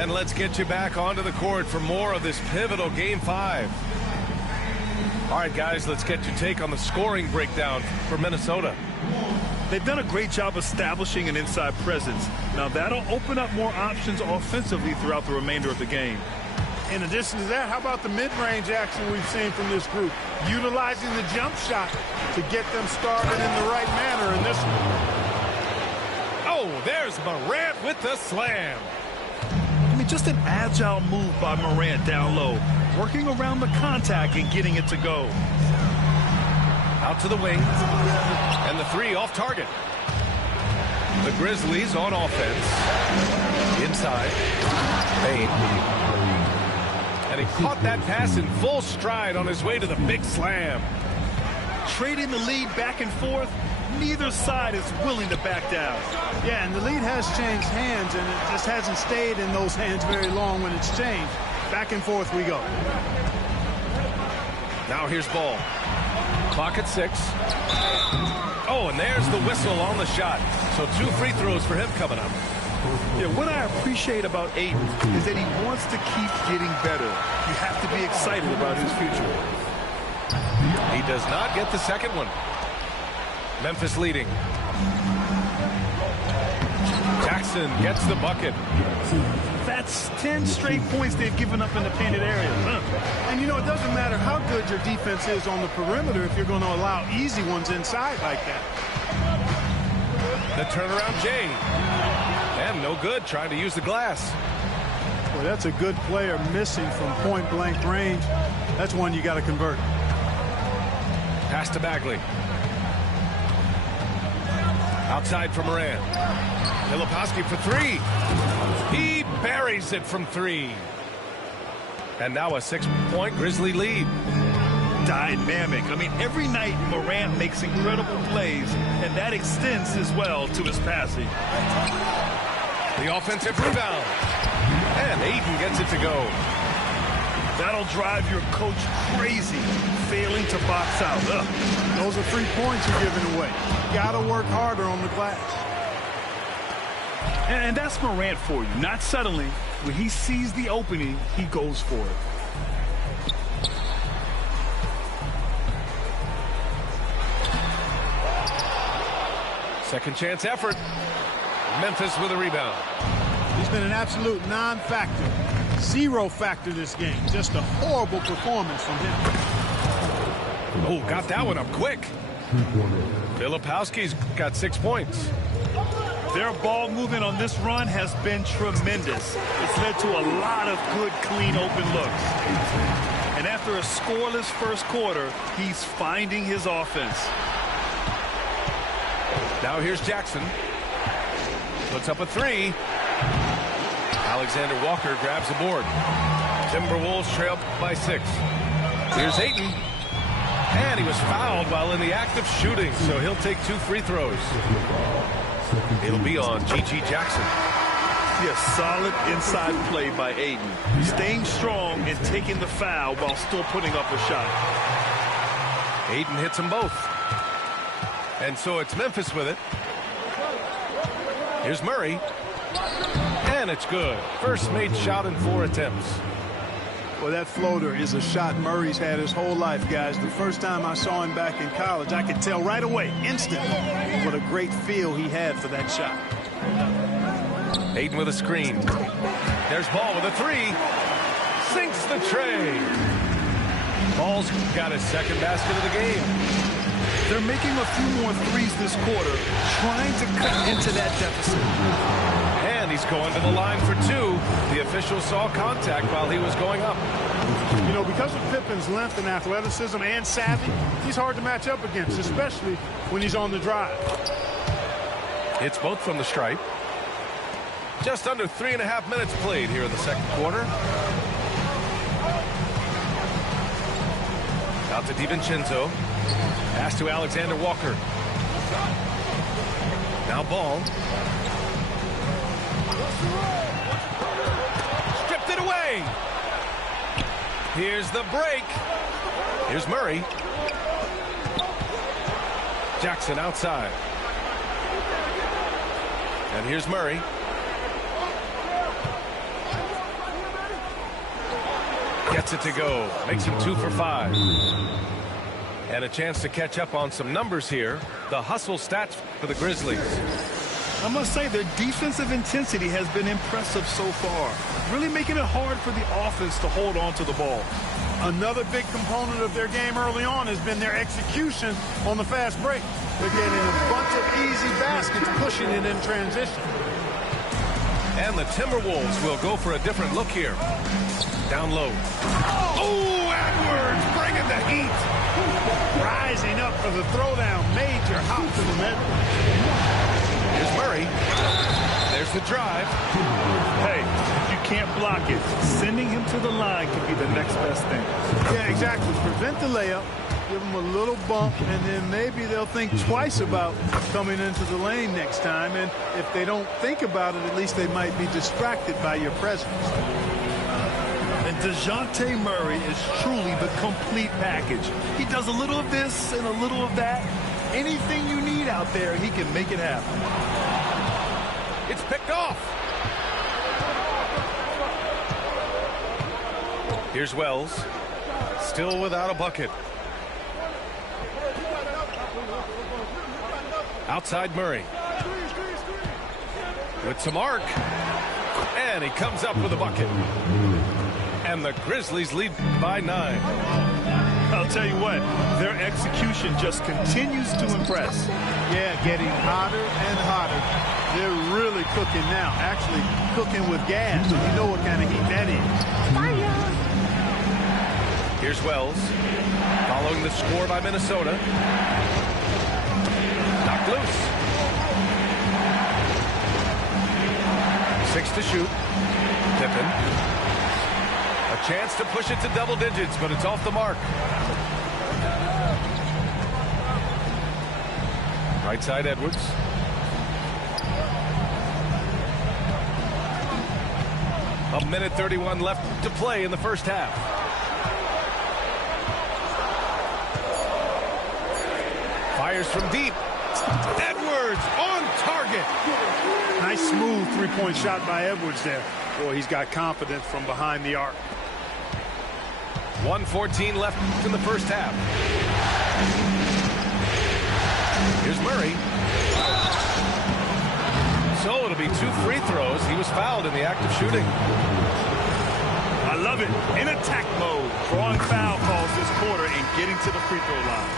And let's get you back onto the court for more of this pivotal Game 5. All right, guys, let's get your take on the scoring breakdown for Minnesota. They've done a great job establishing an inside presence. Now, that'll open up more options offensively throughout the remainder of the game. In addition to that, how about the mid-range action we've seen from this group? Utilizing the jump shot to get them started in the right manner in this one. Oh, there's Morant with the slam. I mean, just an agile move by Morant down low, working around the contact and getting it to go. Out to the wing, and the three off target. The Grizzlies on offense. Inside. Payne. And he caught that pass in full stride on his way to the big slam. Trading the lead back and forth, neither side is willing to back down. Yeah, and the lead has changed hands, and it just hasn't stayed in those hands very long when it's changed. Back and forth we go. Now here's Ball. Clock at 6. Oh, and there's the whistle on the shot. So 2 free throws for him coming up. Yeah, what I appreciate about Ayton is that he wants to keep getting better. You have to be excited about his future. He does not get the second one. Memphis leading. Jackson gets the bucket. That's 10 straight points they've given up in the painted area. And, you know, it doesn't matter how good your defense is on the perimeter if you're going to allow easy ones inside like that. The turnaround Jay. And no good, trying to use the glass. Well, that's a good player missing from point-blank range. That's one you got to convert. Pass to Bagley. Outside for Morant. Filipowski for 3. He buries it from 3. And now a 6-point Grizzly lead. Dynamic. I mean, every night Morant makes incredible plays, and that extends as well to his passing. The offensive rebound. And Ayton gets it to go. That'll drive your coach crazy, failing to box out. Those are 3 points you're giving away. Got to work harder on the glass. And that's Morant for you. Not settling. When he sees the opening, he goes for it. Second chance effort. Memphis with a rebound. He's been an absolute non-factor. 0 factor this game. Just a horrible performance from him. Oh, got that one up quick. Filipowski's got 6 points. Their ball movement on this run has been tremendous. It's led to a lot of good, clean, open looks. And after a scoreless first quarter, he's finding his offense. Now here's Jackson. Puts up a 3. Alexander Walker grabs the board. Timberwolves trail by 6. Here's Ayton. And he was fouled while in the act of shooting, so he'll take 2 free throws. It'll be on G.G. Jackson. Yes, solid inside play by Ayton. Staying strong and taking the foul while still putting up a shot. Ayton hits them both. And so it's Memphis with it. Here's Murray. And it's good. First made shot in 4 attempts. Well, that floater is a shot Murray's had his whole life, guys. The first time I saw him back in college, I could tell right away, instantly, what a great feel he had for that shot. Ayton with a screen. There's Ball with a 3. Sinks the tray. Ball's got his second basket of the game. They're making a few more threes this quarter, trying to cut into that deficit. And he's going to the line for 2. The official saw contact while he was going up. You know, because of Pippen's length and athleticism and savvy, he's hard to match up against, especially when he's on the drive. It's both from the stripe. Just under 3.5 minutes played here in the second quarter. Out to DiVincenzo. Pass to Alexander Walker. Now Ball. Stripped it away. Here's the break. Here's Murray. Jackson outside. And here's Murray. Gets it to go. Makes him 2 for 5. And a chance to catch up on some numbers here. The hustle stats for the Grizzlies. I must say their defensive intensity has been impressive so far, really making it hard for the offense to hold on to the ball. Another big component of their game early on has been their execution on the fast break. They're getting a bunch of easy baskets, pushing it in transition. And the Timberwolves will go for a different look here. Down low. Oh, Edwards bringing the heat. Rising up for the throwdown. Major hop to the middle. Here's Murray. There's the drive. Hey, if you can't block it, sending him to the line could be the next best thing. Yeah, exactly. Prevent the layup, give them a little bump, and then maybe they'll think twice about coming into the lane next time. And if they don't think about it, at least they might be distracted by your presence. And DeJounte Murray is truly the complete package. He does a little of this and a little of that. Anything you need out there, he can make it happen. It's picked off. Here's Wells. Still without a bucket. Outside Murray. With some arc. And he comes up with a bucket. And the Grizzlies lead by 9. I'll tell you what, their execution just continues to impress. Yeah, getting hotter and hotter. They're really cooking now. Actually cooking with gas. So you know what kind of heat that is. Fire! Here's Wells. Following the score by Minnesota. Knocked loose. 6 to shoot. Pippen. A chance to push it to double digits, but it's off the mark. Right side Edwards. A minute 31 left to play in the first half. Fires from deep. Edwards on target. Nice smooth three-point shot by Edwards there. Boy, he's got confidence from behind the arc. 1:14 left in the first half. Here's Murray. So it'll be 2 free throws. He was fouled in the act of shooting. I love it. In attack mode. Drawing foul calls this quarter and getting to the free throw line.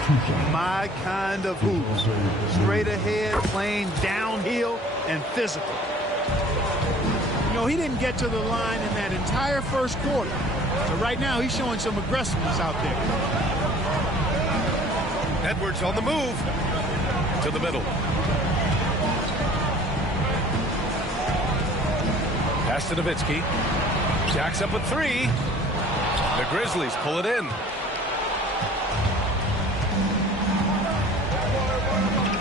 My kind of hoops. Straight ahead, playing downhill, and physical. You know, he didn't get to the line in that entire first quarter. So right now, he's showing some aggressiveness out there. Edwards on the move. To the middle. Pass to Nowitzki. Jacks up a 3. The Grizzlies pull it in.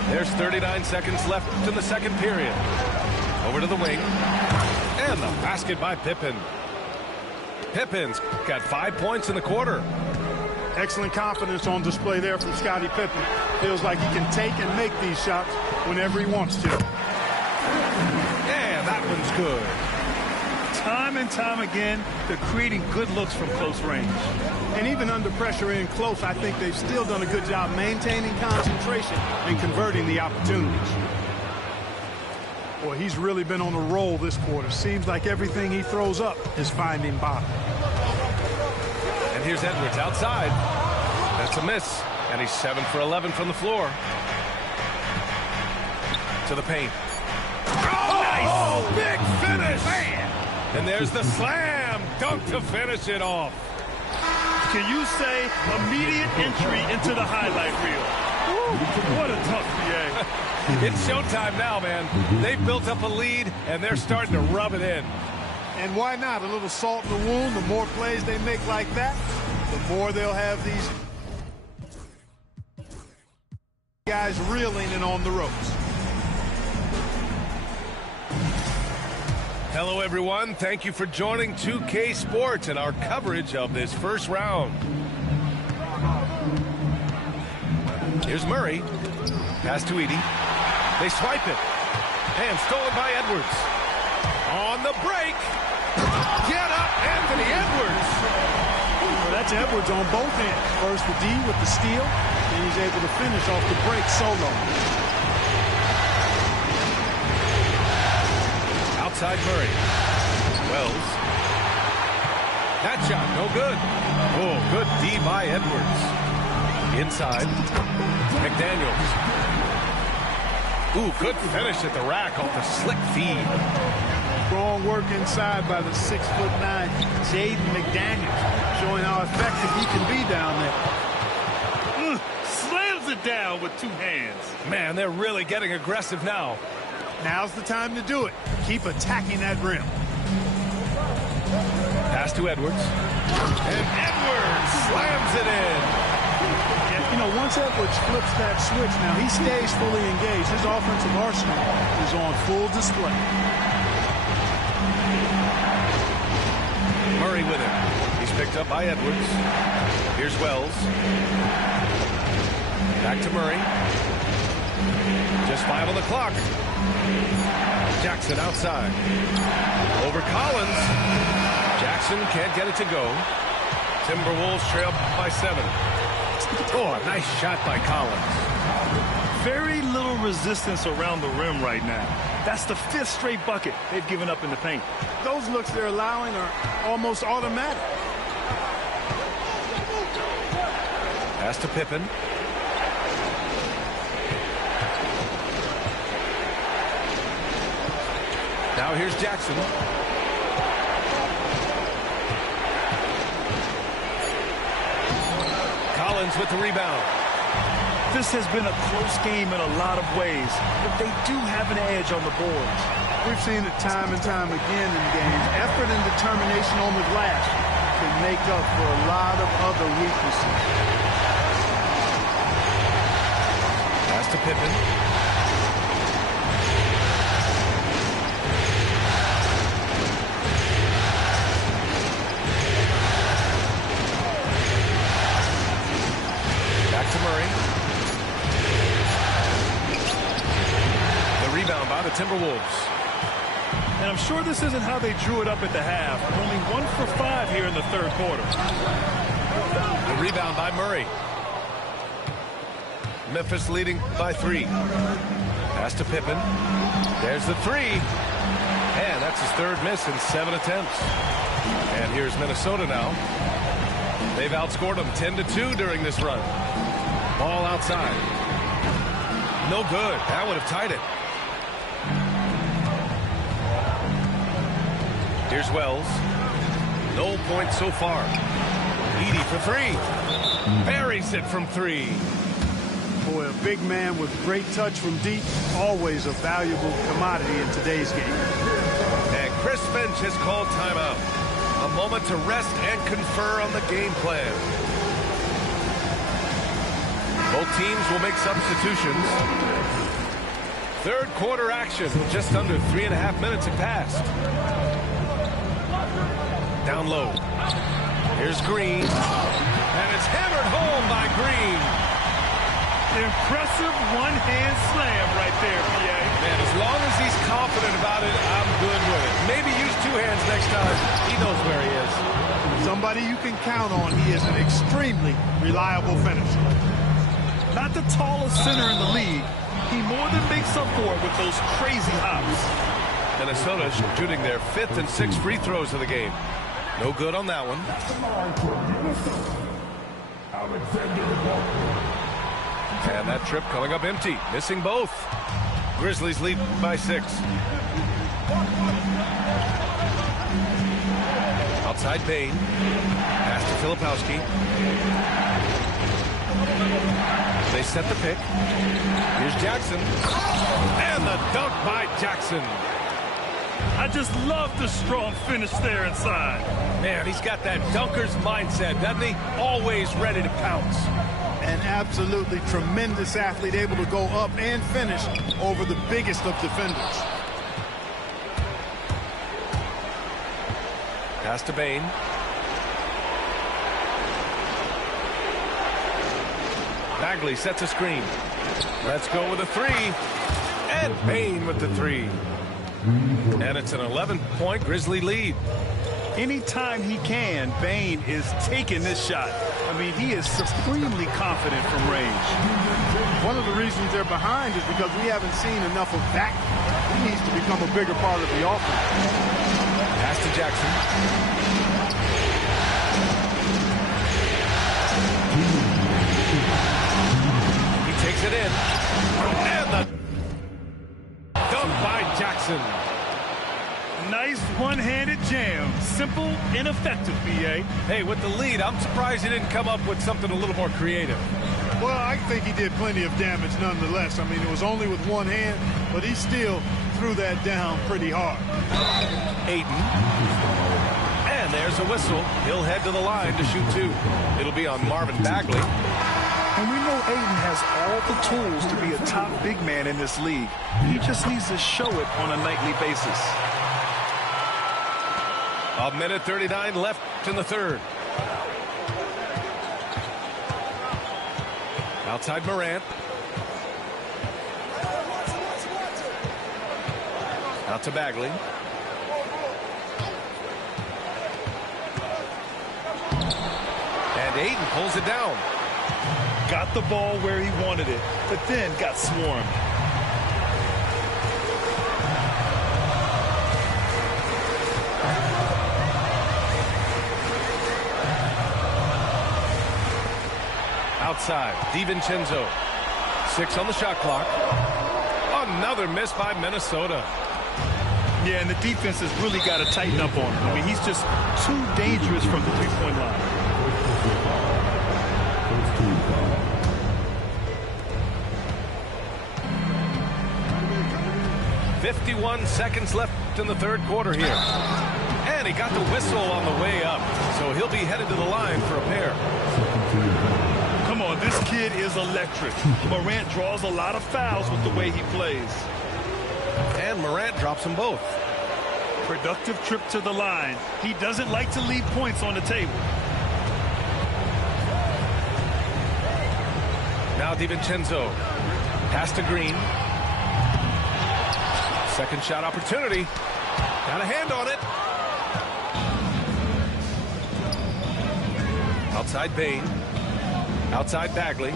There's 39 seconds left in the second period. Over to the wing. And the basket by Pippen. Pippen's got 5 points in the quarter. Excellent confidence on display there from Scottie Pippen. Feels like he can take and make these shots whenever he wants to. Yeah, that one's good. Time and time again, they're creating good looks from close range. And even under pressure in close, I think they've still done a good job maintaining concentration and converting the opportunities. Boy, he's really been on a roll this quarter. Seems like everything he throws up is finding bottom. And here's Edwards outside. That's a miss. And he's 7 for 11 from the floor. To the paint. Oh, nice! Oh, big finish! Man. And there's the slam dunk to finish it off. Can you say immediate entry into the highlight reel? Woo, what a tough PA. It's showtime now, man. They've built up a lead, and they're starting to rub it in. And why not? A little salt in the wound. The more plays they make like that, the more they'll have these guys reeling and on the ropes. Hello, everyone. Thank you for joining 2K Sports and our coverage of this first round. Here's Murray. Pass to Edey. They swipe it. And stolen by Edwards. On the break. Get up, Anthony Edwards. That's Edwards on both ends. First the D with the steal, and he's able to finish off the break solo. Outside Murray. Wells. That shot, no good. Oh, good D by Edwards. Inside. McDaniels. Ooh, good finish at the rack off the slick feed. Strong work inside by the 6'9" Jaden McDaniels, showing how effective he can be down there. Slams it down with two hands. Man, they're really getting aggressive now. Now's the time to do it. Keep attacking that rim. Pass to Edwards. And Edwards slams it in. You know, once Edwards flips that switch, now he stays fully engaged. His offensive arsenal is on full display. Murray with him. He's picked up by Edwards. Here's Wells. Back to Murray. Just 5 on the clock. Jackson outside. Over Collins. Jackson can't get it to go. Timberwolves trail by 7. Oh, a nice shot by Collins. Very little resistance around the rim right now. That's the 5th straight bucket they've given up in the paint. Those looks they're allowing are almost automatic. Pass to Pippen. Now here's Jackson. Collins with the rebound. This has been a close game in a lot of ways, but they do have an edge on the boards. We've seen it time and time again in games. Effort and determination on the glass can make up for a lot of other weaknesses. Pass to Pippen. Back to Murray. The rebound by the Timberwolves. And I'm sure this isn't how they drew it up at the half. Only 1 for 5 here in the 3rd quarter. The rebound by Murray. Memphis leading by 3. Pass to Pippen. There's the 3. And that's his 3rd miss in 7 attempts. And here's Minnesota now. They've outscored them 10-2 during this run. Ball outside. No good. That would have tied it. Here's Wells. No points so far. Edey for 3. Buries it from 3. Boy, a big man with great touch from deep, always a valuable commodity in today's game. And Chris Finch has called timeout. A moment to rest and confer on the game plan. Both teams will make substitutions. 3rd quarter action. Just under 3.5 minutes have passed. Down low. Here's Green. And it's hammered home by Green. Impressive one-hand slam right there, PA. Man, as long as he's confident about it, I'm good with it. Maybe use 2 hands next time. He knows where he is. Somebody you can count on. He is an extremely reliable finisher. Not the tallest center in the league. He more than makes up for it with those crazy hops. Minnesota shooting their 5th and 6th free throws of the game. No good on that one. And that trip coming up empty. Missing both. Grizzlies lead by 6. Outside Bane. Pass to Filipowski. They set the pick. Here's Jackson. And the dunk by Jackson. I just love the strong finish there inside. Man, he's got that dunker's mindset, doesn't he? Always ready to pounce. An absolutely tremendous athlete, able to go up and finish over the biggest of defenders. Pass to Bane. Bagley sets a screen. Let's go with a 3. And Bane with the 3. And it's an 11-point Grizzly lead. Anytime he can, Bane is taking this shot. I mean, he is supremely confident from range. One of the reasons they're behind is because we haven't seen enough of that. He needs to become a bigger part of the offense. Pass to Jackson. He takes it in. And the dunk by Jackson. Nice one-handed jam. Simple and effective, B.A. Hey, with the lead, I'm surprised he didn't come up with something a little more creative. Well, I think he did plenty of damage nonetheless. I mean, it was only with one hand, but he still threw that down pretty hard. Ayton. And there's a whistle. He'll head to the line to shoot two. It'll be on Marvin Bagley. And we know Ayton has all the tools to be a top big man in this league. He just needs to show it on a nightly basis. A minute 39 left in the third. Outside Morant. Out to Bagley. And Ayton pulls it down. Got the ball where he wanted it, but then got swarmed. Outside, DiVincenzo. 6 on the shot clock. Another miss by Minnesota. Yeah, and the defense has really got to tighten up on him. I mean, he's just too dangerous from the three-point line. 51 seconds left in the third quarter here. And he got the whistle on the way up. So he'll be headed to the line for a pair. Come on, this kid is electric. Morant draws a lot of fouls with the way he plays. And Morant drops them both. Productive trip to the line. He doesn't like to leave points on the table. Now DiVincenzo. Pass to Green. Second shot opportunity. Got a hand on it. Outside Bane. Outside Bagley.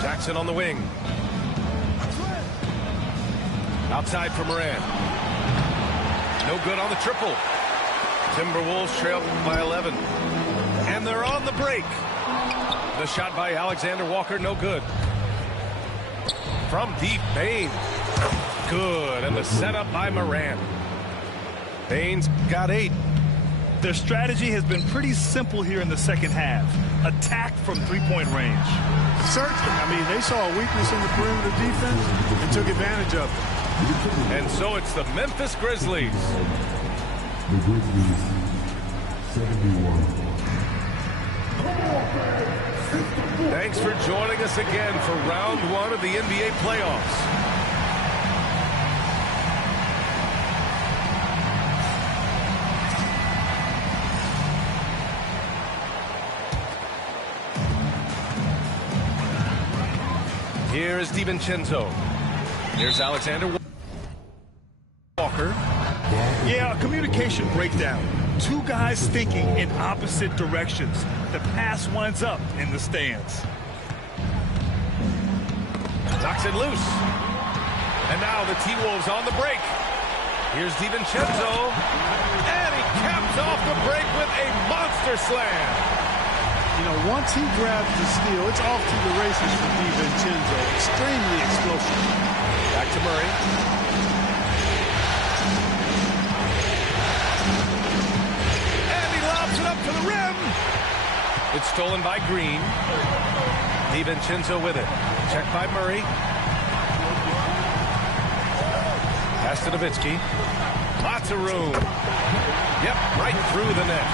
Jackson on the wing. Outside for Morant. No good on the triple. Timberwolves trail by 11. And they're on the break. The shot by Alexander Walker, no good. From deep, Bane. Good. And the setup by Morant. Bane's got 8. Their strategy has been pretty simple here in the second half. Attack from three-point range. Certainly. I mean, they saw a weakness in the perimeter defense and took advantage of it. And so it's the Memphis Grizzlies. The Grizzlies, 71. Thanks for joining us again for round 1 of the NBA playoffs. Here is DiVincenzo. Here's Alexander Walker. Yeah, a communication breakdown. Two guys thinking in opposite directions. The pass winds up in the stands. Knocks it loose. And now the T-Wolves on the break. Here's DiVincenzo. And he caps off the break with a monster slam. You know, once he grabs the steal, it's off to the races for DiVincenzo. Extremely explosive. Back to Murray. And he lobs it up to the rim. It's stolen by Green. DiVincenzo with it. Check by Murray. Pass to Nowitzki. Lots of room. Yep, right through the net.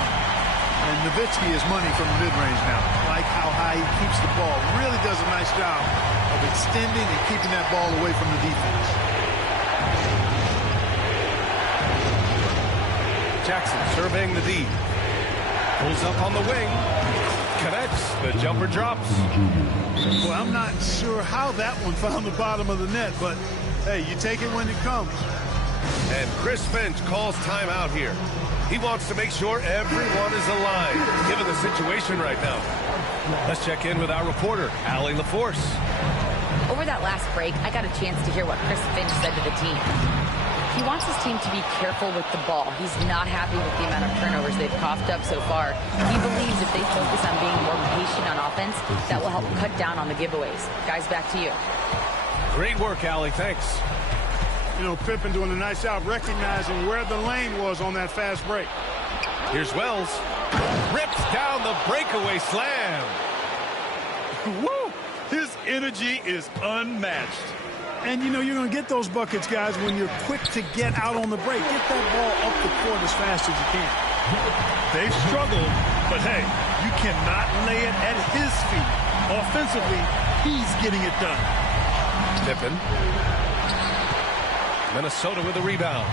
And Nowitzki is money from the mid-range now. Like how high he keeps the ball. Really does a nice job of extending and keeping that ball away from the defense. Jackson surveying the D. Pulls up on the wing. Connects. The jumper drops. Well, I'm not sure how that one found the bottom of the net, but hey, you take it when it comes. And Chris Finch calls timeout here. He wants to make sure everyone is aligned, given the situation right now. Let's check in with our reporter, Allie LaForce. Over that last break, I got a chance to hear what Chris Finch said to the team. He wants his team to be careful with the ball. He's not happy with the amount of turnovers they've coughed up so far. He believes if they focus on being more patient on offense, that will help cut down on the giveaways. Guys, back to you. Great work, Allie. Thanks. You know, Pippen doing a nice job recognizing where the lane was on that fast break. Here's Wells. Rips down the breakaway slam. Woo! His energy is unmatched. And, you know, you're going to get those buckets, guys, when you're quick to get out on the break. Get that ball up the court as fast as you can. They've struggled, but hey, you cannot lay it at his feet. Offensively, he's getting it done. Pippen. Minnesota with a rebound.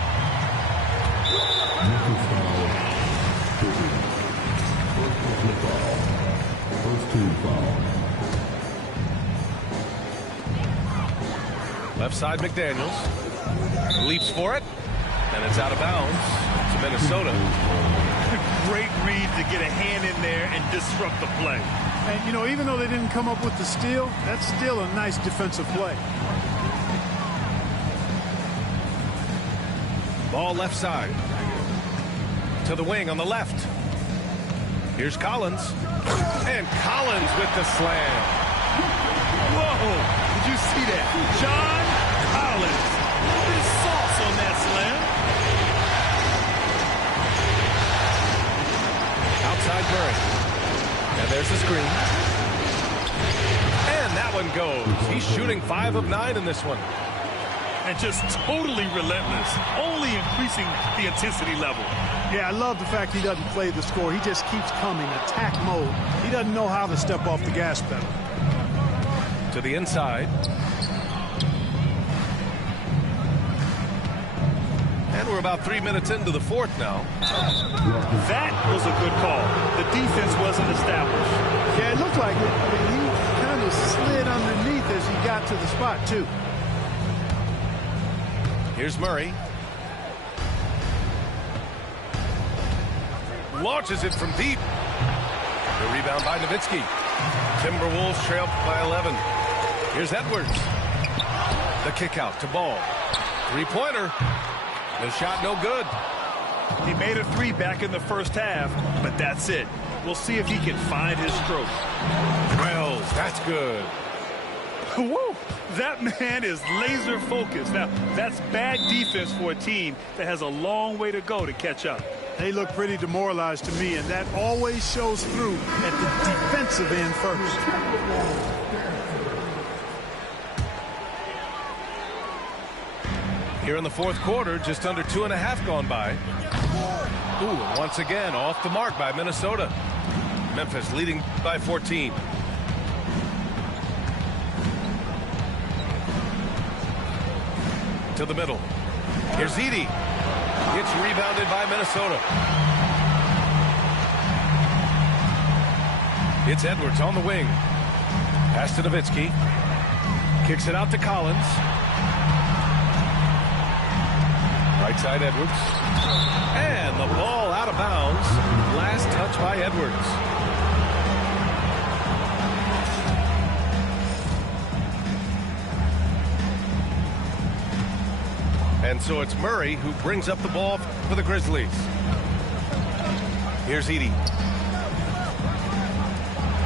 First team foul. Left side, McDaniels. Leaps for it, and it's out of bounds to Minnesota. Great read to get a hand in there and disrupt the play. And, you know, even though they didn't come up with the steal, that's still a nice defensive play. Ball left side. To the wing on the left. Here's Collins. And Collins with the slam. Whoa! Did you see that? John Collins. His sauce on that slam. Outside Murray. And there's the screen. And that one goes. He's shooting 5 of 9 in this one. And just totally relentless, only increasing the intensity level. Yeah, I love the fact he doesn't play the score. He just keeps coming, attack mode. He doesn't know how to step off the gas pedal. To the inside. And we're about 3 minutes into the fourth now. That was a good call. The defense wasn't established. Yeah, it looked like it. I mean, he kind of slid underneath as he got to the spot, too. Here's Murray. Launches it from deep. The rebound by Nowitzki. Timberwolves trail by 11. Here's Edwards. The kick out to Ball. Three-pointer. The shot no good. He made a three back in the first half, but that's it. We'll see if he can find his stroke. Wells, that's good. Woo! That man is laser focused. Now, that's bad defense for a team that has a long way to go to catch up. They look pretty demoralized to me, and that always shows through at the defensive end first. Here in the fourth quarter, just under 2.5 gone by. Ooh, and once again, off the mark by Minnesota. Memphis leading by 14. To the middle. Here's Edey. It's rebounded by Minnesota. It's Edwards on the wing. Pass to Nowitzki. Kicks it out to Collins. Right side Edwards. And the ball out of bounds. Last touch by Edwards. And so it's Murray who brings up the ball for the Grizzlies. Here's Edey.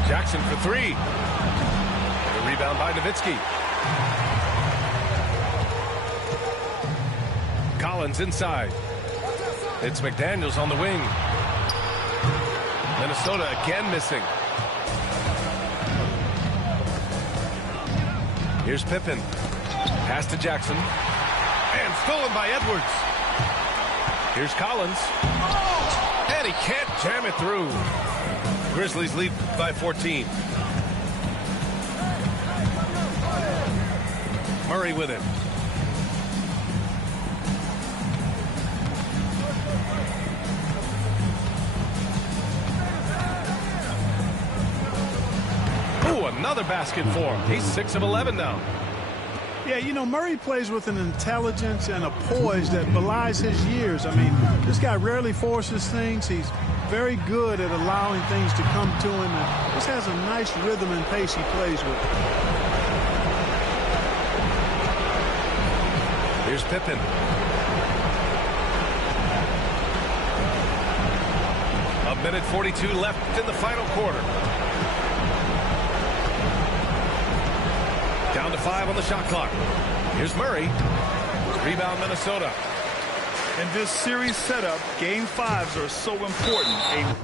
Jackson for three. The rebound by Nowitzki. Collins inside. It's McDaniels on the wing. Minnesota again missing. Here's Pippen. Pass to Jackson. And stolen by Edwards. Here's Collins. And he can't jam it through. Grizzlies lead by 14. Murray with it. Ooh, another basket for him. He's 6 of 11 now. Yeah, you know, Murray plays with an intelligence and a poise that belies his years. I mean, this guy rarely forces things. He's very good at allowing things to come to him, and just has a nice rhythm and pace he plays with. Here's Pippen. A minute 42 left in the final quarter. Down to 5 on the shot clock. Here's Murray. Rebound Minnesota. In this series setup, game 5s are so important.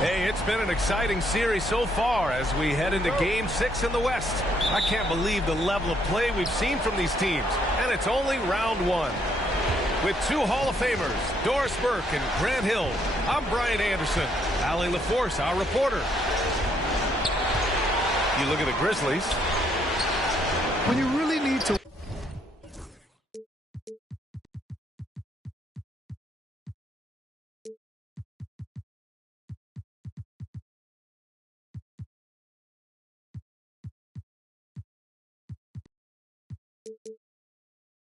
Hey, it's been an exciting series so far as we head into Game 6 in the West. I can't believe the level of play we've seen from these teams, and it's only round 1. With 2 Hall of Famers, Doris Burke and Grant Hill, I'm Brian Anderson. Allie LaForce, our reporter. You look at the Grizzlies. When you really need to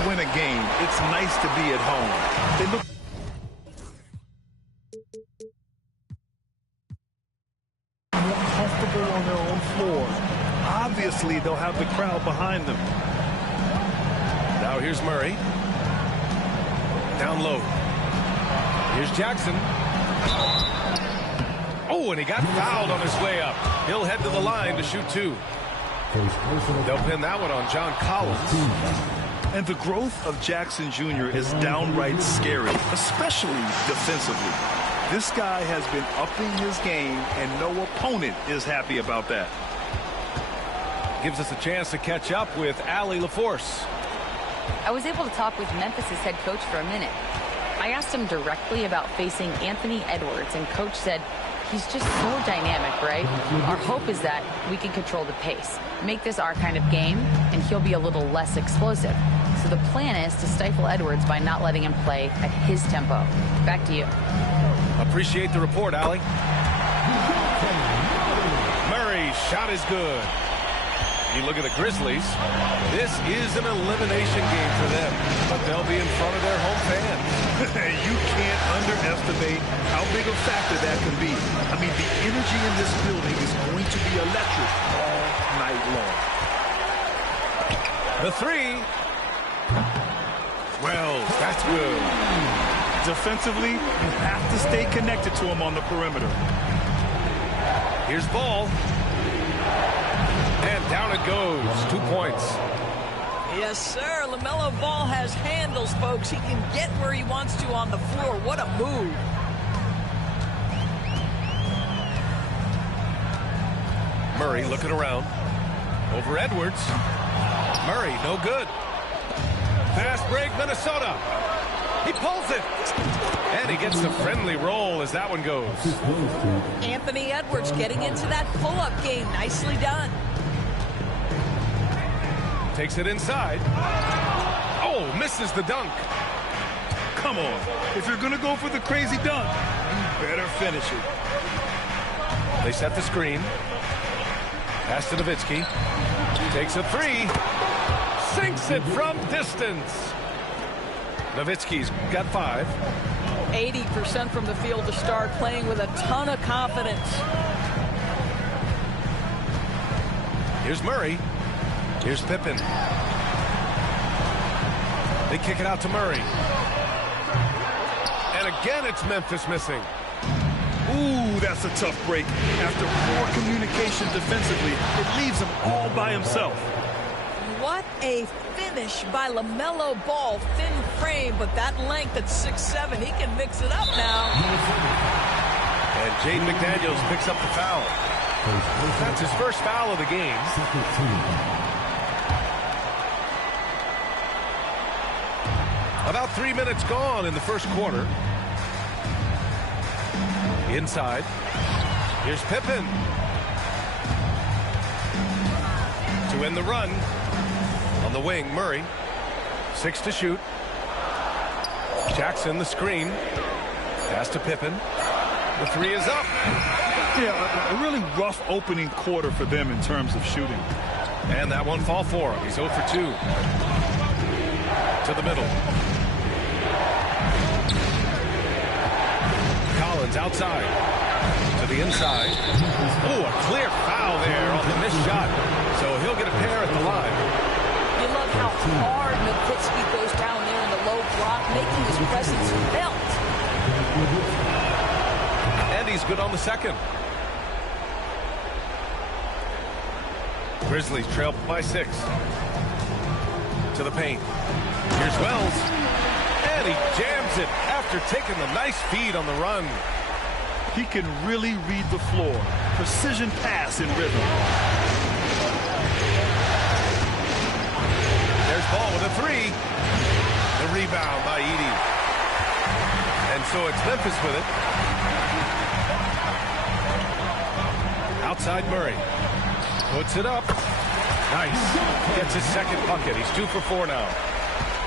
win a game, it's nice to be at home. They look more comfortable on their own floor. Obviously, they'll have the crowd behind them. Now here's Murray. Down low. Here's Jackson. Oh, and he got fouled on his way up. He'll head to the line to shoot 2. They'll pin that one on John Collins. And the growth of Jackson Jr. is downright scary, especially defensively. This guy has been upping his game, and no opponent is happy about that. Gives us a chance to catch up with Allie LaForce. I was able to talk with Memphis' head coach for a minute. I asked him directly about facing Anthony Edwards, and coach said, he's just so dynamic, right? Our hope is that we can control the pace, make this our kind of game, and he'll be a little less explosive. So the plan is to stifle Edwards by not letting him play at his tempo. Back to you. Appreciate the report, Allie. Murray's shot is good. You look at the Grizzlies. This is an elimination game for them, but they'll be in front of their home fans. You can't underestimate how big a factor that can be. I mean, the energy in this building is going to be electric all night long. The 3. Well, that's good. Defensively, you have to stay connected to him on the perimeter. Here's Ball. And down it goes. 2 points. Yes, sir. LaMelo Ball has handles, folks. He can get where he wants to on the floor. What a move. Murray looking around. Over Edwards. Murray, no good. Fast break, Minnesota. He pulls it. And he gets the friendly roll as that one goes. Anthony Edwards getting into that pull-up game. Nicely done. Takes it inside. Oh, misses the dunk. Come on. If you're going to go for the crazy dunk, you better finish it. They set the screen. Pass to Nowitzki. Takes a three. Sinks it from distance. Nowitzki's got 5. 80% from the field to start, playing with a ton of confidence. Here's Murray. Here's Pippen. They kick it out to Murray. And again, it's Memphis missing. Ooh, that's a tough break. After poor communication defensively, it leaves him all by himself. What a finish by LaMelo Ball. Thin frame, but that length at 6'7", he can mix it up now. And Jaden McDaniels picks up the foul. That's his first foul of the game. About 3 minutes gone in the first quarter. Inside. Here's Pippen. To end the run. On the wing, Murray. 6 to shoot. Jackson, the screen. Pass to Pippen. The 3 is up. Yeah, a really rough opening quarter for them in terms of shooting. And that one fall for him. He's 0 for 2. To the middle. Collins outside. To the inside. Oh, a clear foul there on the missed shot. So he'll get a pair at the line. You love how hard Nowitzki goes down there in the low block, making his presence felt. And he's good on the second. Grizzlies trail by 6. To the paint. Here's Wells. And he jams it after taking the nice feed on the run. He can really read the floor. Precision pass in rhythm. There's Ball with a 3. The rebound by Edey. And so it's Memphis with it. Outside Murray. Puts it up. Nice. Gets his second bucket. He's 2 for 4 now.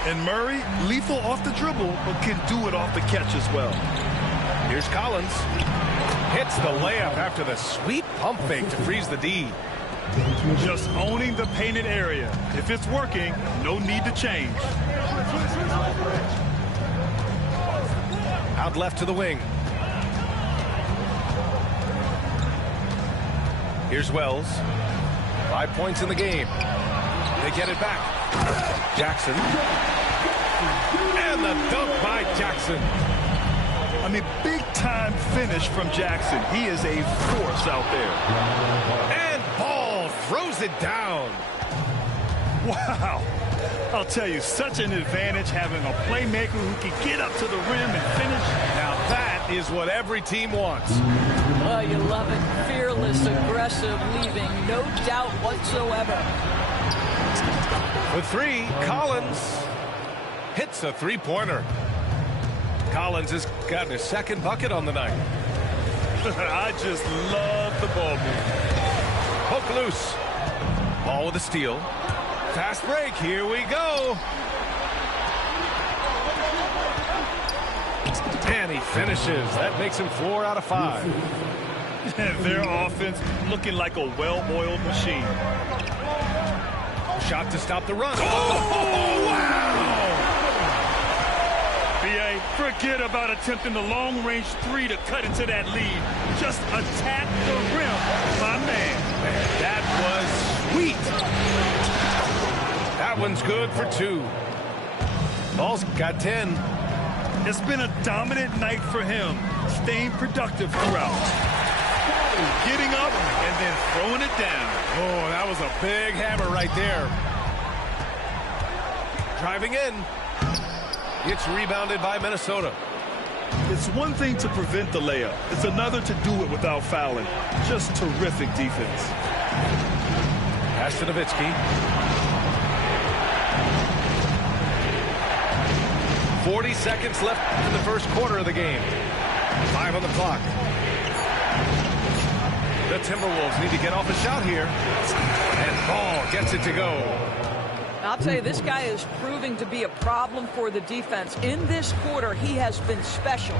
And Murray, lethal off the dribble, but can do it off the catch as well. Here's Collins. Hits the layup after the sweet pump fake to freeze the D. Just owning the painted area. If it's working, no need to change. Out left to the wing. Here's Wells. 5 points in the game. They get it back. Jackson. And the dunk by Jackson. I mean, big-time finish from Jackson. He is a force out there. And Ball throws it down. Wow. I'll tell you, such an advantage having a playmaker who can get up to the rim and finish. Now that is what every team wants. Oh, you love it. Fearless, aggressive, leaving no doubt whatsoever. With 3, Collins hits a 3-pointer. Collins has gotten his second bucket on the night. I just love the ball move. Poke loose. Ball with a steal. Fast break. Here we go. And he finishes. That makes him 4 out of 5. Their offense looking like a well-oiled machine. Shot to stop the run. Oh, wow! B.A., forget about attempting the long-range 3 to cut into that lead. Just attack the rim, my man. That was sweet. That one's good for 2. Ball's got 10. It's been a dominant night for him, staying productive throughout. Getting up and then throwing it down. Oh, that was a big hammer right there. Driving in. Gets rebounded by Minnesota. It's one thing to prevent the layup. It's another to do it without fouling. Just terrific defense. Pass to Nowitzki. 40 seconds left in the first quarter of the game. 5 on the clock. The Timberwolves need to get off a shot here. And Ball gets it to go. I'll tell you, this guy is proving to be a problem for the defense. In this quarter, he has been special.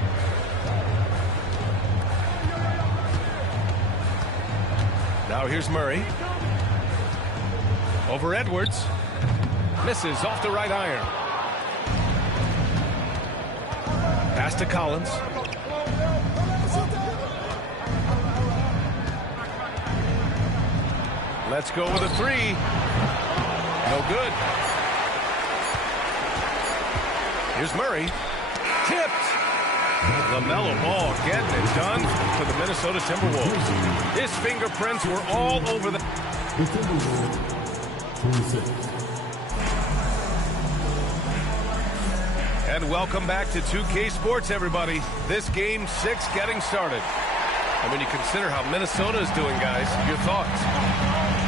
Now here's Murray. Over Edwards. Misses off the right iron. Pass to Collins. Let's go with a 3. No good. Here's Murray. Tipped. LaMelo Ball getting it done for the Minnesota Timberwolves. His fingerprints were all over the Timberwolves, 26. And welcome back to 2K Sports, everybody. This game 6 getting started. And when you consider how Minnesota is doing, guys, your thoughts?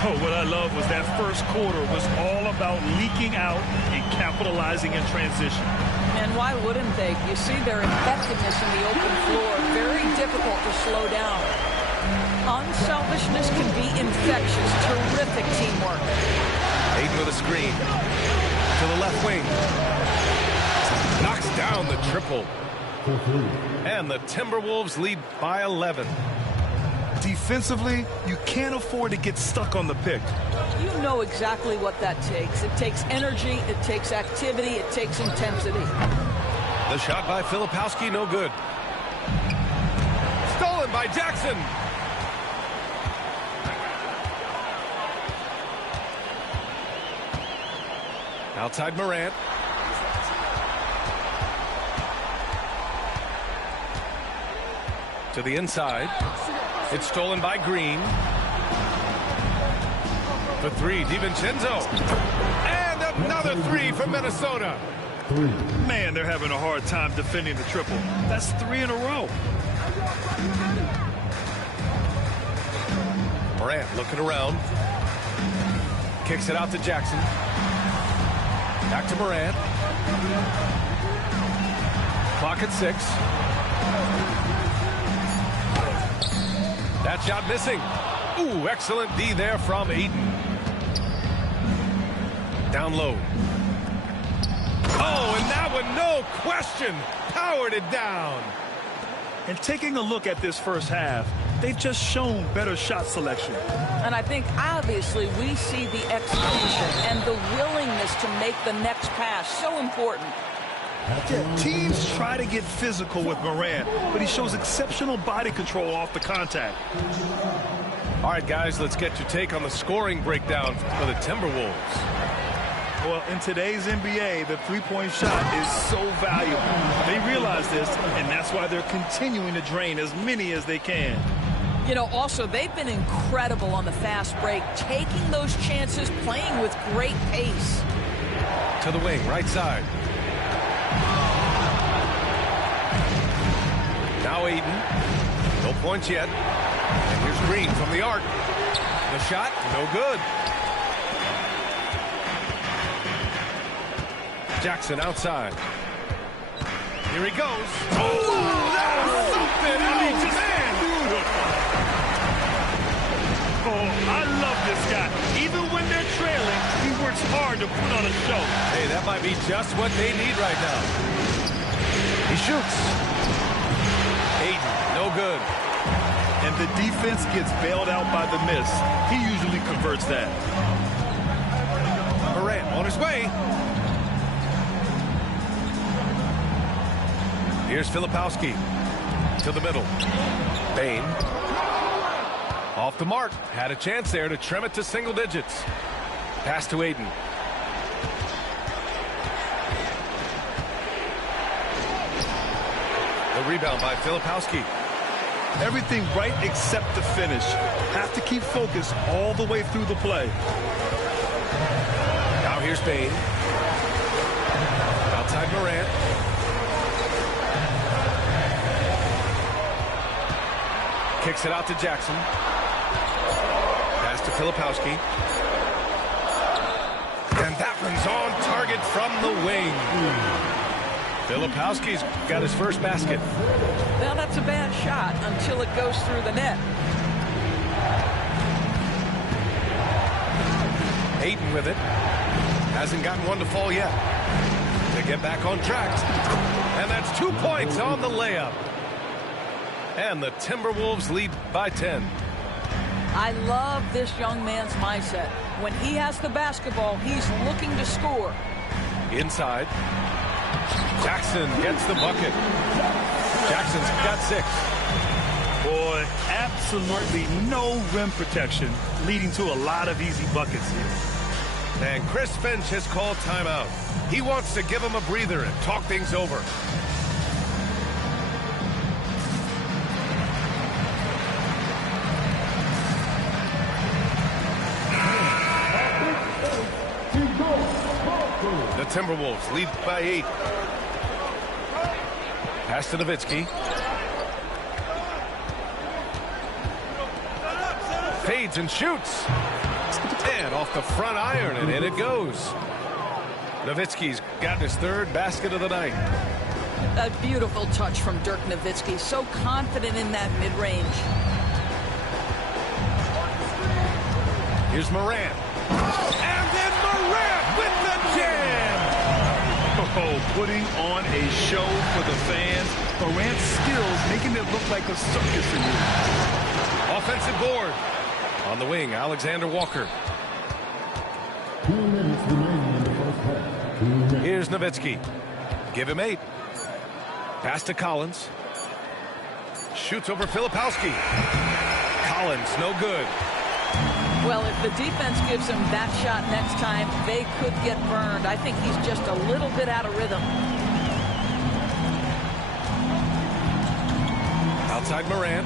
Oh, what I love was that first quarter was all about leaking out and capitalizing in transition. And why wouldn't they? You see their effectiveness in the open floor. Very difficult to slow down. Unselfishness can be infectious. Terrific teamwork. Ayton with a screen. To the left wing. Knocks down the triple. And the Timberwolves lead by 11. Defensively, you can't afford to get stuck on the pick. You know exactly what that takes. It takes energy, it takes activity, it takes intensity. The shot by Filipowski, no good. Stolen by Jackson. Outside Morant. To the inside. It's stolen by Green. The 3, DiVincenzo. And another 3 from Minnesota. Man, they're having a hard time defending the triple. That's 3 in a row. Morant looking around. Kicks it out to Jackson. Back to Morant. Clock at 6. That shot missing. Ooh, excellent D there from Ayton. Down low. Oh, and that one, no question, powered it down. And taking a look at this first half, they've just shown better shot selection. And I think, obviously, we see the execution and the willingness to make the next pass so important. Yeah, teams try to get physical with Morant, but he shows exceptional body control off the contact. All right, guys, let's get your take on the scoring breakdown for the Timberwolves. Well, in today's NBA, the three-point shot is so valuable. They realize this, and that's why they're continuing to drain as many as they can. You know, also, they've been incredible on the fast break, taking those chances, playing with great pace. To the wing, right side. Now Ayton. No points yet. And here's Green from the arc. The shot, no good. Jackson outside. Here he goes. Oh, that was something. Oh, man. Oh, I love this guy. Even when they're trailing, he works hard to put on a show. Hey, that might be just what they need right now. He shoots. Ayton, no good. And the defense gets bailed out by the miss. He usually converts that. Morant on his way. Here's Filipowski. To the middle. Bane. Off the mark. Had a chance there to trim it to single digits. Pass to Ayton. The rebound by Filipowski. Everything right except the finish. Have to keep focused all the way through the play. Now here's Bane. Outside Morant. Kicks it out to Jackson. Pass to Filipowski. And that one's on target from the wing. Filipowski's got his first basket. Now that's a bad shot until it goes through the net. Ayton with it. Hasn't gotten one to fall yet. They get back on track. And that's 2 points on the layup. And the Timberwolves lead by 10. I love this young man's mindset. When he has the basketball, he's looking to score. Inside. Jackson gets the bucket. Jackson's got 6. Boy, absolutely no rim protection, leading to a lot of easy buckets here. And Chris Finch has called timeout. He wants to give him a breather and talk things over. The Timberwolves lead by 8. Pass to Nowitzki. Fades and shoots. And off the front iron, and in it goes. Nowitzki's gotten his 3rd basket of the night. A beautiful touch from Dirk Nowitzki. So confident in that mid-range. Here's Morant. And then Morant with the jam. Oh, putting on a show for the fans. Morant's skills making it look like a circus in here. Offensive board. On the wing, Alexander Walker. 2 minutes remaining in the first half. 2 minutes. Here's Nowitzki. Give him 8. Pass to Collins. Shoots over Filipowski. Collins, no good. Well, if the defense gives him that shot next time, they could get burned. I think he's just a little bit out of rhythm. Outside Morant.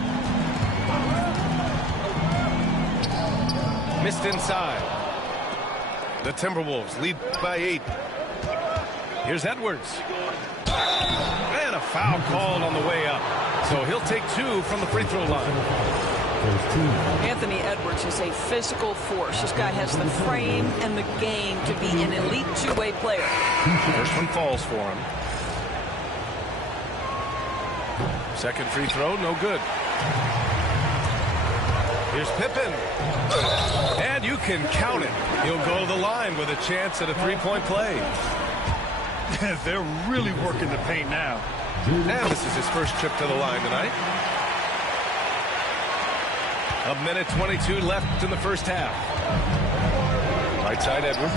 Missed inside. The Timberwolves lead by 8. Here's Edwards. And a foul called on the way up. So he'll take 2 from the free throw line. Anthony Edwards is a physical force. This guy has the frame and the game to be an elite 2-way player. First one falls for him. Second free throw, no good. Here's Pippen. And you can count it. He'll go to the line with a chance at a 3-point play. They're really working the paint now. And this is his first trip to the line tonight. 1:22 left in the first half. Right side Edwards.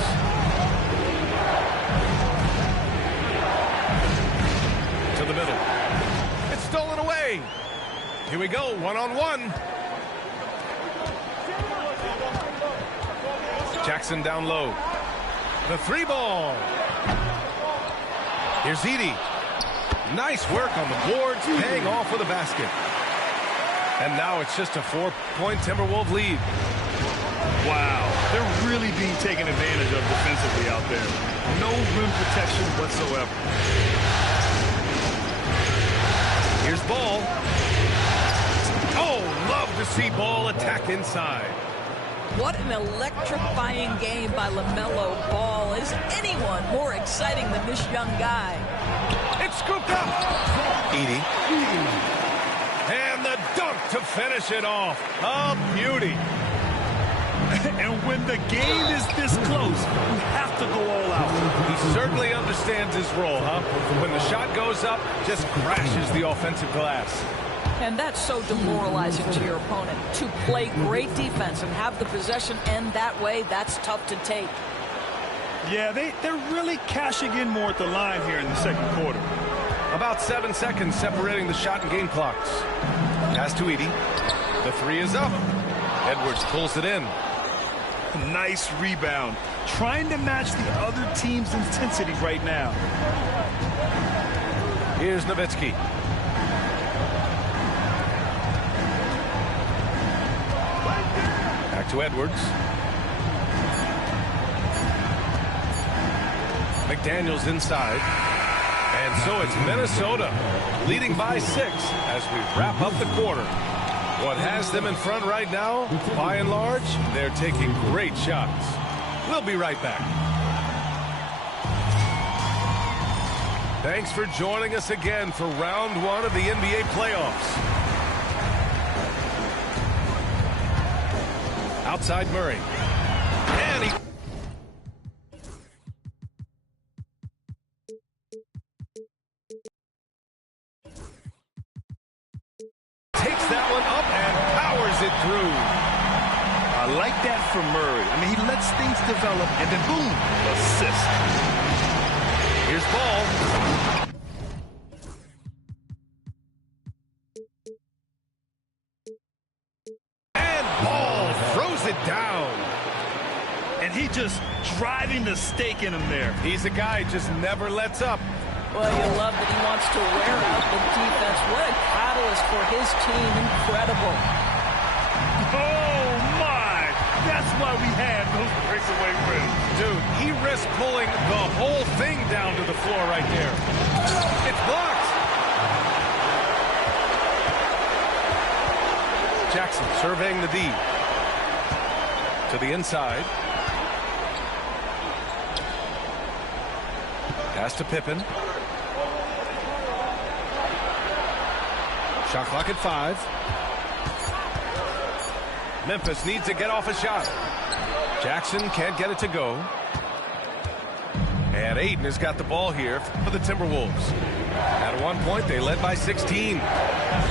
To the middle. It's stolen away. Here we go, 1-on-1. Jackson down low. The 3 ball. Here's Edey. Nice work on the boards, paying off with a basket. And now it's just a 4-point Timberwolves lead. Wow, they're really being taken advantage of defensively out there. No rim protection whatsoever. Here's Ball. Oh, love to see Ball attack inside. What an electrifying game by LaMelo Ball. Is anyone more exciting than this young guy? It's scooped up. Edey. And the dunk to finish it off. A beauty. And when the game is this close, you have to go all out. He certainly understands his role, huh? When the shot goes up, just crashes the offensive glass. And that's so demoralizing to your opponent. To play great defense and have the possession end that way, that's tough to take. Yeah, they're really cashing in more at the line here in the second quarter. About 7 seconds separating the shot and game clocks. Pass to Edey. The 3 is up. Edwards pulls it in. Nice rebound. Trying to match the other team's intensity right now. Here's Nowitzki. Back to Edwards. McDaniels inside. And so it's Minnesota leading by 6 as we wrap up the quarter. What has them in front right now, by and large, they're taking great shots. We'll be right back. Thanks for joining us again for round one of the NBA playoffs. Outside Murray. And he takes that one up and powers it through. I like that from Murray. I mean, he lets things develop, and then boom, assist. Here's Ball. And Ball throws it down. And he just driving the stake in him there. He's a guy who just never lets up. Well, you love that he wants to wear out the defense. What a catalyst for his team. Incredible. Oh, my. That's why we had those breakaway wins. Dude, he risked pulling the whole thing down to the floor right there. It's blocked. Jackson surveying the D. To the inside. Pass to Pippen. Shot clock at 5. Memphis needs to get off a shot. Jackson can't get it to go. And Ayton has got the ball here for the Timberwolves. At one point, they led by 16.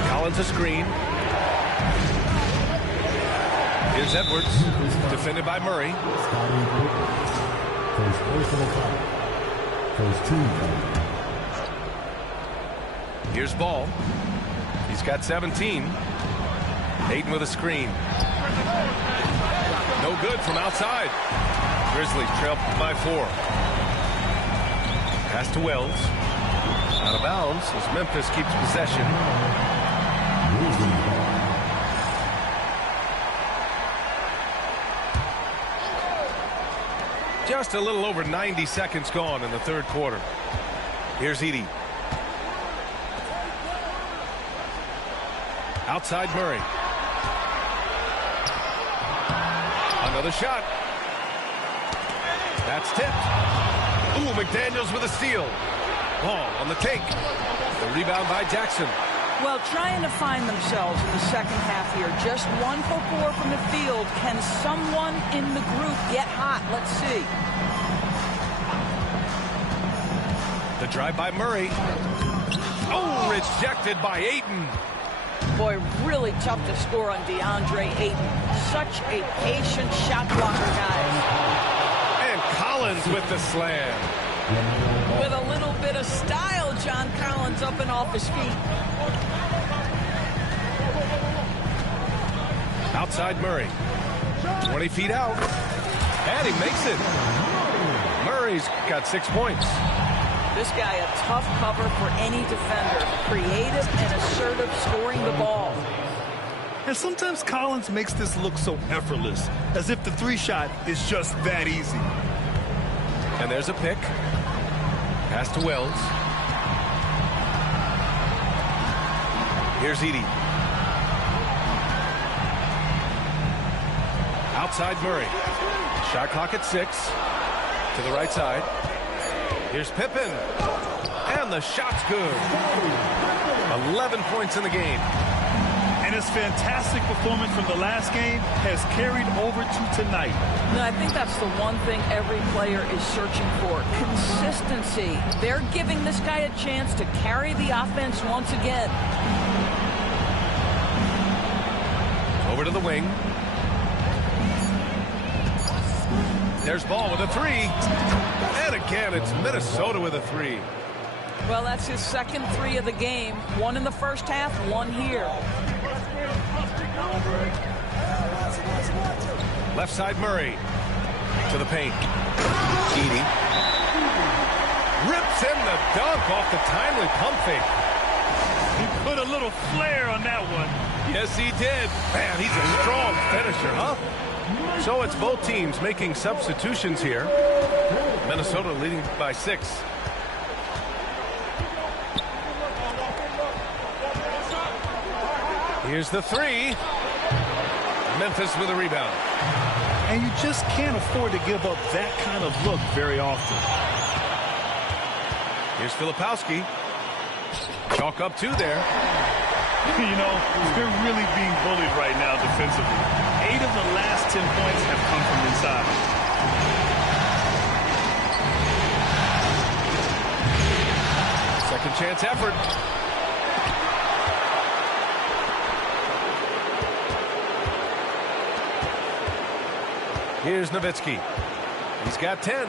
Collins a screen. Here's Edwards, defended by Murray. First personal foul. First team foul. Here's Ball. He's got 17. Ayton with a screen. No good from outside. Grizzlies trail by 4. Pass to Wells. Out of bounds as Memphis keeps possession. Just a little over 90 seconds gone in the third quarter. Here's Edey. Outside Murray. Another shot. That's tipped. Ooh, McDaniels with a steal. Ball on the take. The rebound by Jackson. Well, trying to find themselves in the second half here. Just 1 for 4 from the field. Can someone in the group get hot? Let's see. The drive by Murray. Oh, rejected by Ayton. Boy, really tough to score on DeAndre Ayton. Such a patient shot blocker, guys. And Collins with the slam. With a little bit of style, John Collins up and off his feet. Outside Murray. 20 feet out. And he makes it. Murray's got 6 points. This guy a tough cover for any defender. Creative and assertive scoring the ball. And sometimes Collins makes this look so effortless, as if the 3-shot is just that easy. And there's a pick. Pass to Wells. Here's Edey. Outside Murray. Shot clock at 6. To the right side. Here's Pippen. And the shot's good. 11 points in the game. And his fantastic performance from the last game has carried over to tonight. No, I think that's the one thing every player is searching for. Consistency. They're giving this guy a chance to carry the offense once again. Over to the wing. There's Ball with a 3. And again, it's Minnesota with a 3. Well, that's his second 3 of the game. 1 in the first half, 1 here. Left side Murray. To the paint. Edey. Rips in the dunk off the timely pump fake. He put a little flair on that one. Yes, he did. Man, he's a strong finisher, huh? So it's both teams making substitutions here. Minnesota leading by 6. Here's the 3. Memphis with a rebound. And you just can't afford to give up that kind of look very often. Here's Filipowski. Chalk up 2 there. You know, they're really being bullied right now defensively. 8 of the last 10 points have come from inside. Second chance effort. Here's Nowitzki. He's got 10.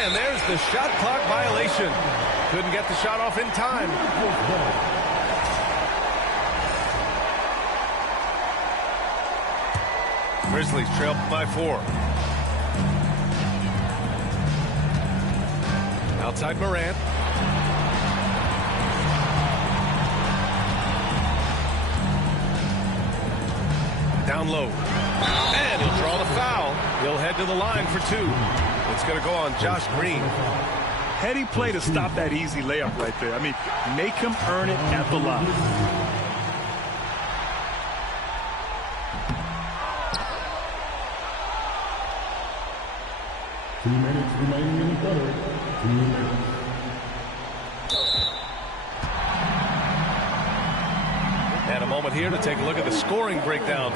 And there's the shot clock violation. Couldn't get the shot off in time. Grizzlies trail by 4. Outside Morant. Down low. And he'll draw the foul. He'll head to the line for 2. It's going to go on Josh Green. Heady play to stop that easy layup right there. I mean, make him earn it at the line. Two minutes remaining in the quarter. 2 minutes. And a moment here to take a look at the scoring breakdown.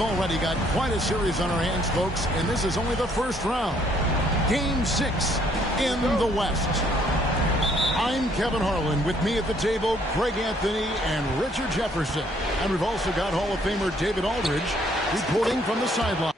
We've already got quite a series on our hands, folks, and this is only the first round. Game 6 in the West. I'm Kevin Harlan. With me at the table, Greg Anthony and Richard Jefferson. And we've also got Hall of Famer David Aldridge reporting from the sideline.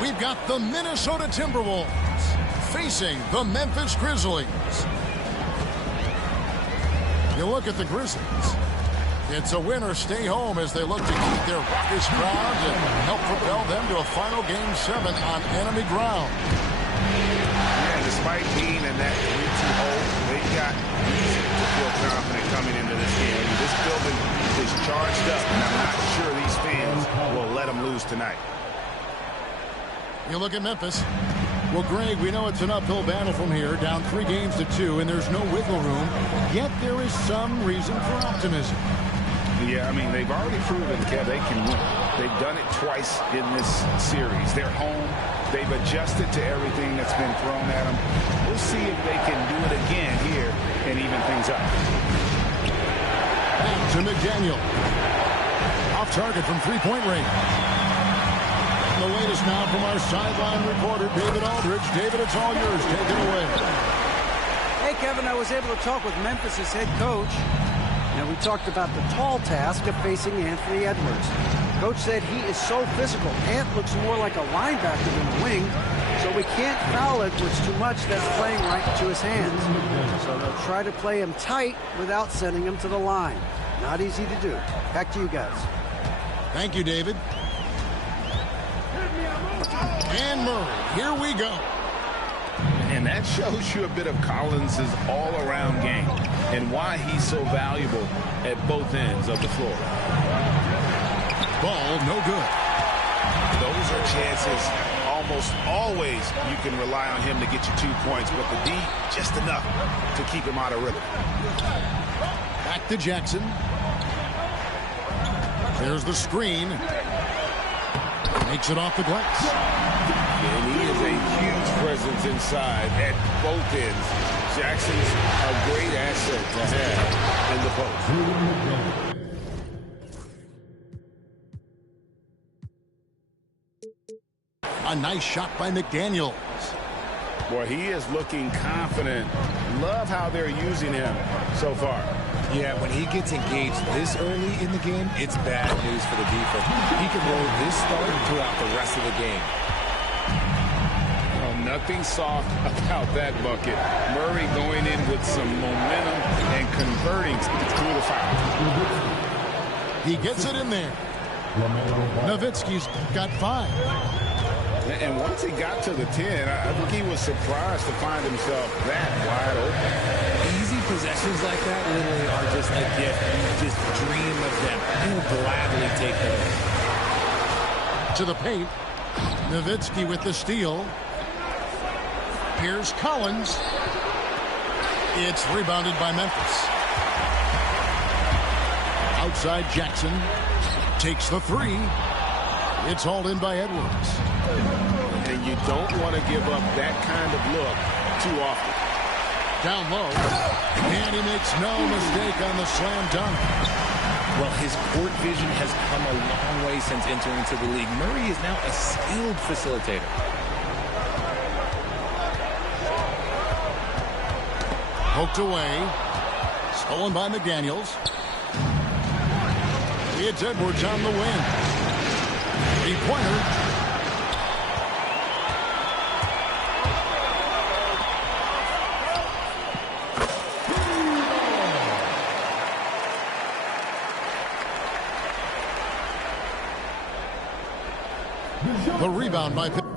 We've got the Minnesota Timberwolves facing the Memphis Grizzlies. You look at the Grizzlies. It's a win or stay home as they look to keep their raucous crowd and help propel them to a final Game 7 on enemy ground. Yeah, despite being in that 3-2 hole, they've got reason to feel confident coming into this game. This building is charged up, and I'm not sure these fans will let them lose tonight. You look at Memphis. Well, Greg, we know it's an uphill battle from here, down 3-2, and there's no wiggle room. Yet there is some reason for optimism. Yeah, I mean, they've already proven, Kev, they can win. They've done it twice in this series. They're home. They've adjusted to everything that's been thrown at them. We'll see if they can do it again here and even things up. Back to McDaniel. Off target from three-point range. The latest now from our sideline reporter, David Aldridge. David, it's all yours. Take it away. Hey, Kevin, I was able to talk with Memphis' head coach, and we talked about the tall task of facing Anthony Edwards. Coach said he is so physical. Ant looks more like a linebacker than a wing, so we can't foul Edwards too much. That's playing right into his hands. So they'll try to play him tight without sending him to the line. Not easy to do. Back to you guys. Thank you, David. And Murray, here we go. And that shows you a bit of Collins' all-around game and why he's so valuable at both ends of the floor. Ball no good. Those are chances almost always you can rely on him to get you 2 points, but the D, just enough to keep him out of rhythm. Back to Jackson. There's the screen. Makes it off the glass. And he is a huge presence inside at both ends. Jackson's a great asset to have in the post. A nice shot by McDaniels. Boy, he is looking confident. Love how they're using him so far. Yeah, when he gets engaged this early in the game, it's bad news for the defense. He can roll this start throughout the rest of the game. Oh, nothing soft about that bucket. Murray going in with some momentum and converting through the foul. He gets it in there. Nowitzki's got 5. And once he got to the 10, I think he was surprised to find himself that wide open. Easy possessions like that literally are just a gift. You just dream of them. He'll gladly take those. To the paint. Nowitzki with the steal. Here's Collins. It's rebounded by Memphis. Outside Jackson. Takes the 3. It's hauled in by Edwards. And you don't want to give up that kind of look too often. Down low. And he makes no mistake on the slam dunk. Well, his court vision has come a long way since entering into the league. Murray is now a skilled facilitator. Poked away. Stolen by McDaniels. It's Edwards on the win. 3-pointer. The rebound by Pitt.